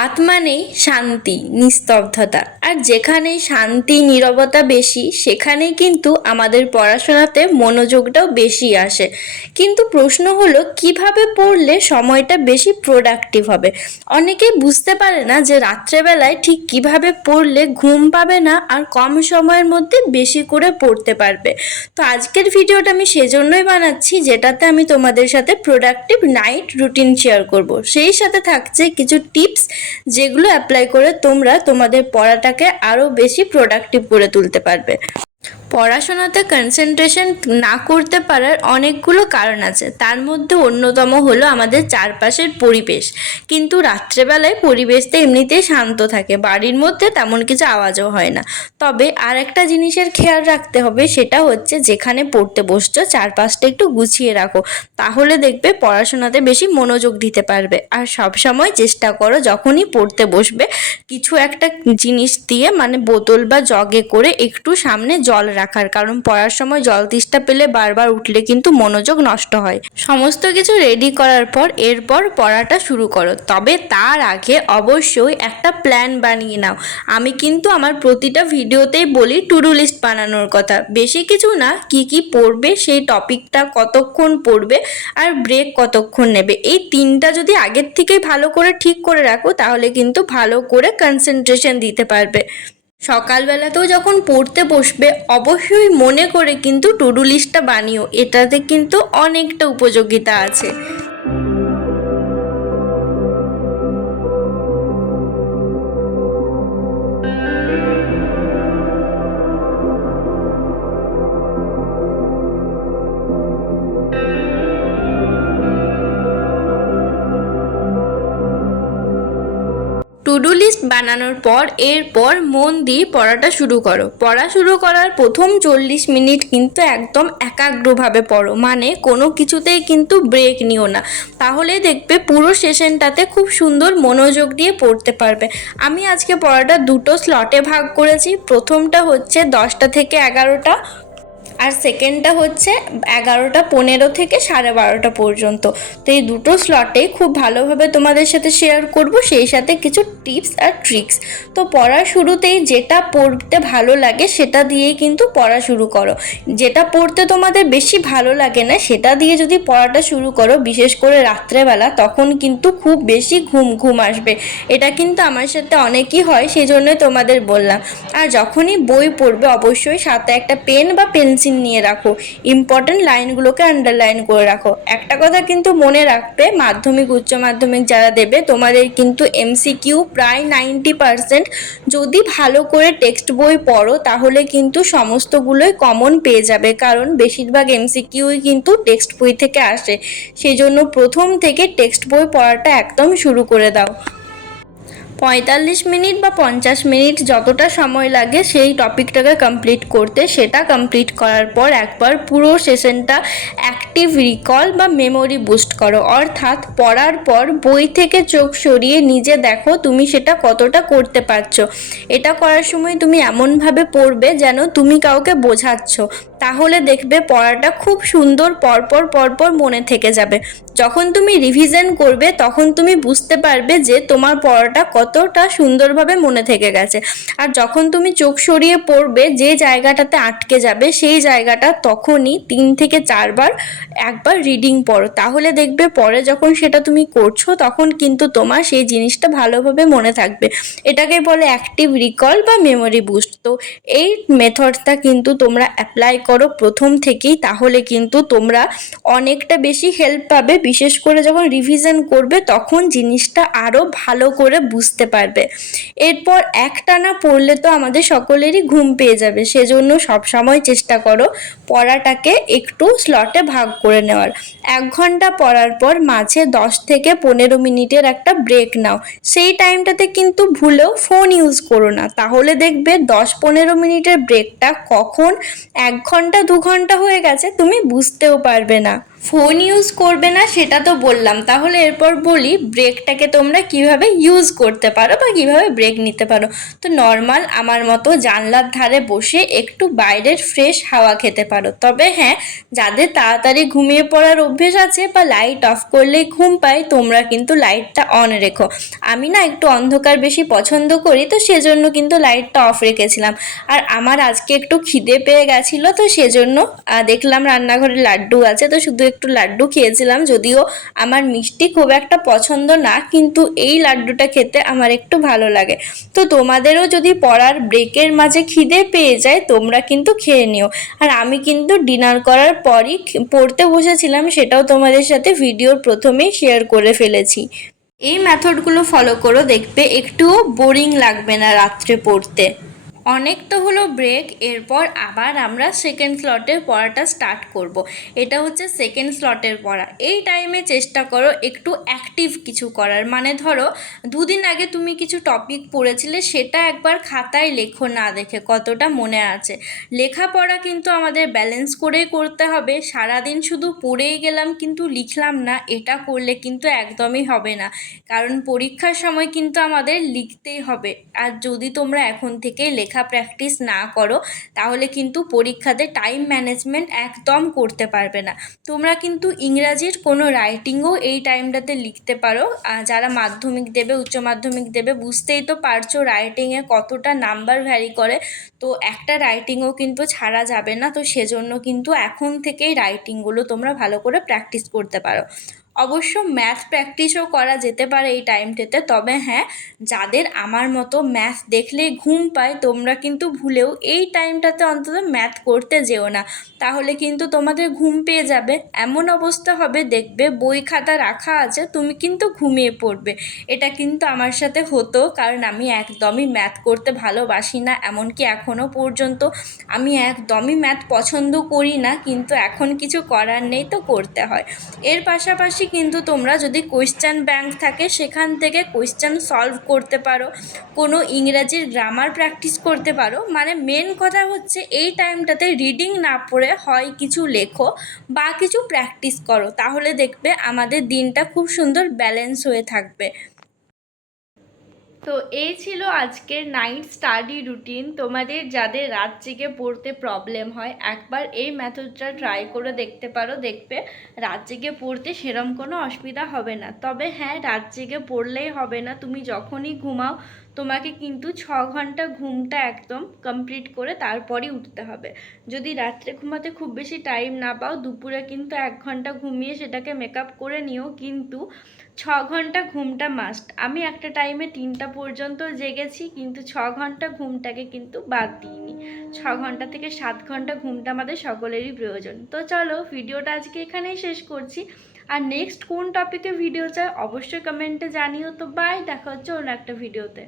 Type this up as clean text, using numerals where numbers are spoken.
রাত মানেই শান্তি, নিস্তব্ধতা। আর যেখানেই শান্তি নীরবতা বেশি সেখানেই কিন্তু আমাদের পড়াশোনাতে মনোযোগটাও বেশি আসে। কিন্তু প্রশ্ন হলো কিভাবে পড়লে সময়টা বেশি প্রোডাক্টিভ হবে। অনেকেই বুঝতে পারে না যে রাত্রেবেলায় ঠিক কিভাবে পড়লে ঘুম পাবে না আর কম সময়ের মধ্যে বেশি করে পড়তে পারবে। তো আজকের ভিডিওটা আমি সেজন্যই বানাচ্ছি, যেটাতে আমি তোমাদের সাথে প্রোডাক্টিভ নাইট রুটিন শেয়ার করব। সেই সাথে থাকছে কিছু টিপস যেগুলো অ্যাপ্লাই করে তোমরা তোমাদের পড়াটাকে আরও বেশি প্রোডাক্টিভ করে তুলতে পারবে। পড়াশোনাতে কনসেন্ট্রেশন না করতে পারার অনেকগুলো কারণ আছে, তার মধ্যে অন্যতম হলো আমাদের চারপাশের পরিবেশ। কিন্তু রাত্রেবেলায় পরিবেশটা এমনিতেই শান্ত থাকে, বাড়ির মধ্যে তেমন কিছু আওয়াজও হয় না। তবে আর একটা জিনিসের খেয়াল রাখতে হবে, সেটা হচ্ছে যেখানে পড়তে বসছো চারপাশটা একটু গুছিয়ে রাখো, তাহলে দেখবে পড়াশোনাতে বেশি মনোযোগ দিতে পারবে। আর সব সময় চেষ্টা করো যখনই পড়তে বসবে কিছু একটা জিনিস দিয়ে, মানে বোতল বা জগে করে একটু সামনে জল রাখার, কারণ পড়ার সময় জল তেষ্টা পেলে বারবার উঠলে কিন্তু মনোযোগ নষ্ট হয়। সমস্ত কিছু রেডি করার পর এরপর পড়াটা শুরু করো, তবে তার আগে অবশ্যই একটা প্ল্যান বানিয়ে নাও। আমি কিন্তু আমার প্রতিটা ভিডিওতেই বলি টু ডু লিস্ট বানানোর কথা। বেশি কিছু না, কি কি পড়বে, সেই টপিকটা কতক্ষণ পড়বে আর ব্রেক কতক্ষণ নেবে, এই তিনটা যদি আগের থেকেই ভালো করে ঠিক করে রাখো তাহলে কিন্তু ভালো করে কনসেন্ট্রেশন দিতে পারবে। সকালবেলাতেও যখন পড়তে বসবে অবশ্যই মনে করে কিন্তু টু ডু লিস্টটা বানিও, এটাতে কিন্তু অনেকটা উপযোগিতা আছে। টু ডু লিস্ট বানানোর পর এরপর মন দিয়ে পড়াটা শুরু করো। পড়া শুরু করার প্রথম 40 মিনিট কিন্তু একদম একাগ্রভাবে পড়ো, মানে কোনো কিছুতেই কিন্তু ব্রেক নিও না, তাহলে দেখবে পুরো সেশনটাতে খুব সুন্দর মনোযোগ দিয়ে পড়তে পারবে। আমি আজকে পড়াটা দুটো স্লটে ভাগ করেছি। প্রথমটা হচ্ছে 10টা থেকে 11টা, আর সেকেন্ডটা হচ্ছে 11:15 থেকে 12:30 পর্যন্ত। তো এই দুটো স্লটেই খুব ভালোভাবে তোমাদের সাথে শেয়ার করব, সেই সাথে কিছু টিপস আর ট্রিক্স। তো পড়ার শুরুতেই যেটা পড়তে ভালো লাগে সেটা দিয়েই কিন্তু পড়া শুরু করো। যেটা পড়তে তোমাদের বেশি ভালো লাগে না সেটা দিয়ে যদি পড়াটা শুরু করো, বিশেষ করে রাত্রেবেলা, তখন কিন্তু খুব বেশি ঘুম আসবে। এটা কিন্তু আমার সাথে অনেকই হয়, সেই জন্যই তোমাদের বললাম। আর যখনই বই পড়বে অবশ্যই সাথে একটা পেন বা পেন্সিল নিয়ে রাখো, ইম্পর্টেন্ট লাইনগুলোকে আন্ডারলাইন করে রাখো। একটা কথা কিন্তু মনে রাখবে, মাধ্যমিক উচ্চ মাধ্যমিক যারা দেবে তোমাদের কিন্তু এমসিকিউ প্রায় 90%, যদি ভালো করে টেক্সট বই পড়ো তাহলে কিন্তু সমস্তগুলোই কমন পেয়ে যাবে, কারণ বেশিরভাগ এমসিকিউই কিন্তু টেক্সট বই থেকে আসে। সেই জন্য প্রথম থেকে টেক্সট বই পড়াটা একদম শুরু করে দাও। 45 মিনিট বা 50 মিনিট যতটা সময় লাগে সেই টপিকটাকে কমপ্লিট করতে, সেটা কমপ্লিট করার পর একবার পুরো সেশনটা অ্যাক্টিভ রিকল বা মেমোরি বুস্ট করো। অর্থাৎ পড়ার পর বই থেকে চোখ সরিয়ে নিজে দেখো তুমি সেটা কতটা করতে পারছো। এটা করার সময় তুমি এমনভাবে পড়বে যেন তুমি কাউকে বোঝাচ্ছ, তাহলে দেখবে পড়াটা খুব সুন্দর পরপর মনে থেকে যাবে। যখন তুমি রিভিশন করবে তখন তুমি বুঝতে পারবে যে তোমার পড়াটা কতটা সুন্দরভাবে মনে থেকে গেছে। আর যখন তুমি চোখ সরিয়ে পড়বে যে জায়গাটাতে আটকে যাবে সেই জায়গাটা তখনই 3 থেকে 4 বার একবার রিডিং পড়ো, তাহলে দেখবে পরে যখন সেটা তুমি করছো তখন কিন্তু তোমার সেই জিনিসটা ভালোভাবে মনে থাকবে। এটাকে বলে অ্যাক্টিভ রিকল বা মেমোরি বুস্ট। তো এই মেথডটা কিন্তু তোমরা অ্যাপ্লাই করো প্রথম থেকেই, তাহলে কিন্তু তোমরা অনেকটা বেশি হেল্প পাবে। বিশেষ করে যখন রিভিশন করবে তখন জিনিসটা আরও ভালো করে বুঝতে পারবে। এরপর একটানা পড়লে তো আমাদের সকলেরই ঘুম পেয়ে যাবে, সেজন্য সবসময় চেষ্টা করো পড়াটাকে একটু স্লটে ভাগ করে নেওয়ার। 1 ঘন্টা পড়ার পর মাঝে 10 থেকে 15 মিনিটের একটা ব্রেক নাও। সেই টাইমটাতে কিন্তু ভুলেও ফোন ইউজ করো না, তাহলে দেখবে 10-15 মিনিটের ব্রেকটা কখন 1 ঘন্টা 2 ঘন্টা হয়ে গেছে তুমি বুঝতেও পারবে না। ফোন ইউজ করবে না সেটা তো বললাম, তাহলে এরপর বলি ব্রেকটাকে তোমরা কিভাবে ইউজ করতে পারো বা কিভাবে ব্রেক নিতে পারো। তো নর্মাল আমার মতো জানলার ধারে বসে একটু বাইরের ফ্রেশ হাওয়া খেতে পারো। তবে হ্যাঁ, যাদের তাড়াতাড়ি ঘুমিয়ে পড়ার অভ্যেস আছে বা লাইট অফ করলেই ঘুম পায়, তোমরা কিন্তু লাইটটা অন রেখো। আমি না একটু অন্ধকার বেশি পছন্দ করি, তো সেজন্য কিন্তু লাইটটা অফ রেখেছিলাম। আর আমার আজকে একটু খিদে পেয়ে গেছিলো, তো সেজন্য দেখলাম রান্নাঘরে লাড্ডু আছে, তো শুধু একটু লাড্ডু খেয়েছিলাম। যদিও আমার মিষ্টি খুব একটা পছন্দ না, কিন্তু এই লাড্ডুটা খেতে আমার একটু ভালো লাগে। তো তোমাদেরও যদি পড়ার ব্রেকের মাঝে খিদে পেয়ে যায়, তোমরা কিন্তু খেয়ে নিও। আর আমি কিন্তু ডিনার করার পরই পড়তে বসেছিলাম, সেটাও তোমাদের সাথে ভিডিওর প্রথমেই শেয়ার করে ফেলেছি। এই মেথডগুলো ফলো করো, দেখবে একটুও বোরিং লাগবে না রাত্রে পড়তে। অনেক তো হলো ব্রেক, এরপর আবার আমরা সেকেন্ড স্লটের পড়াটা স্টার্ট করব। এটা হচ্ছে সেকেন্ড স্লটের পড়া। এই টাইমে চেষ্টা করো একটু অ্যাক্টিভ কিছু করার, মানে ধরো দুদিন আগে তুমি কিছু টপিক পড়েছিলে, সেটা একবার খাতায় লেখো না দেখে কতটা মনে আছে। লেখাপড়া কিন্তু আমাদের ব্যালেন্স করেই করতে হবে। সারাদিন শুধু পড়েই গেলাম কিন্তু লিখলাম না, এটা করলে কিন্তু একদমই হবে না। কারণ পরীক্ষার সময় কিন্তু আমাদের লিখতেই হবে। আর যদি তোমরা এখন থেকেই লেখা প্র্যাকটিস না করো, তাহলে কিন্তু পরীক্ষাতে টাইম ম্যানেজমেন্ট একদম করতে পারবে না। তোমরা কিন্তু ইংরাজির কোনো রাইটিংও এই টাইমটাতে লিখতে পারো। যারা মাধ্যমিক দেবে, উচ্চ মাধ্যমিক দেবে, বুঝতেই তো পারছো রাইটিংয়ে কতটা নাম্বার ভ্যারি করে। তো একটা রাইটিংও কিন্তু ছাড়া যাবে না, তো সেজন্য কিন্তু এখন থেকেই রাইটিংগুলো তোমরা ভালো করে প্র্যাকটিস করতে পারো। অবশ্য ম্যাথ প্র্যাকটিসও করা যেতে পারে এই টাইমটাতে। তবে হ্যাঁ, যাদের আমার মতো ম্যাথ দেখলে ঘুম পায়, তোমরা কিন্তু ভুলেও এই টাইমটাতে অন্তত ম্যাথ করতে যেও না, তাহলে কিন্তু তোমাদের ঘুম পেয়ে যাবে। এমন অবস্থা হবে দেখবে বই খাতা রাখা আছে, তুমি কিন্তু ঘুমিয়ে পড়বে। এটা কিন্তু আমার সাথে হতো, কারণ আমি একদমই ম্যাথ করতে ভালোবাসি না। এমনকি এখনও পর্যন্ত আমি একদমই ম্যাথ পছন্দ করি না, কিন্তু এখন কিছু করার নেই, তো করতে হয়। এর পাশাপাশি কিন্তু তোমরা যদি কোয়েশ্চেন ব্যাংক থাকে, সেখান থেকে কোয়েশ্চেন সলভ করতে পারো, কোনো ইংরাজির গ্রামার প্র্যাকটিস করতে পারো। মানে মেন কথা হচ্ছে এই টাইমটাতে রিডিং না পড়ে হয় কিছু লেখো বা কিছু প্র্যাকটিস করো, তাহলে দেখবে আমাদের দিনটা খুব সুন্দর ব্যালেন্স হয়ে থাকবে। তো এই ছিল আজকের নাইট স্টাডি রুটিন। তোমাদের যাদের রাত জেগে পড়তে প্রবলেম হয়, একবার এই মেথডটা ট্রাই করে দেখতে পারো, দেখবে রাত জেগে পড়তে সেরম কোনো অসুবিধা হবে না। তবে হ্যাঁ, রাত জেগে পড়লেই হবে না, তুমি যখনই ঘুমাও তোমাকে কিন্তু 6 ঘন্টা ঘুমটা একদম কমপ্লিট করে তারপরই উঠতে হবে। যদি রাত্রে ঘুমাতে খুব বেশি টাইম না পাও, দুপুরে কিন্তু 1 ঘন্টা ঘুমিয়ে সেটাকে মেকআপ করে নিও, কিন্তু 6 ঘন্টা ঘুমটা মাস্ট। আমি একটা টাইমে 3টা পর্যন্ত জেগেছি, কিন্তু 6 ঘন্টা ঘুমটাকে কিন্তু বাদ দিইনি। 6 ঘন্টা থেকে 7 ঘন্টা ঘুমটা আমাদের সকলেরই প্রয়োজন। তো চলো, ভিডিওটা আজকে এখানেই শেষ করছি। আর নেক্সট কোন টপিকে ভিডিও চাই অবশ্যই কমেন্টে জানিও। তো বাই, দেখা হচ্ছে অন্য একটা ভিডিওতে।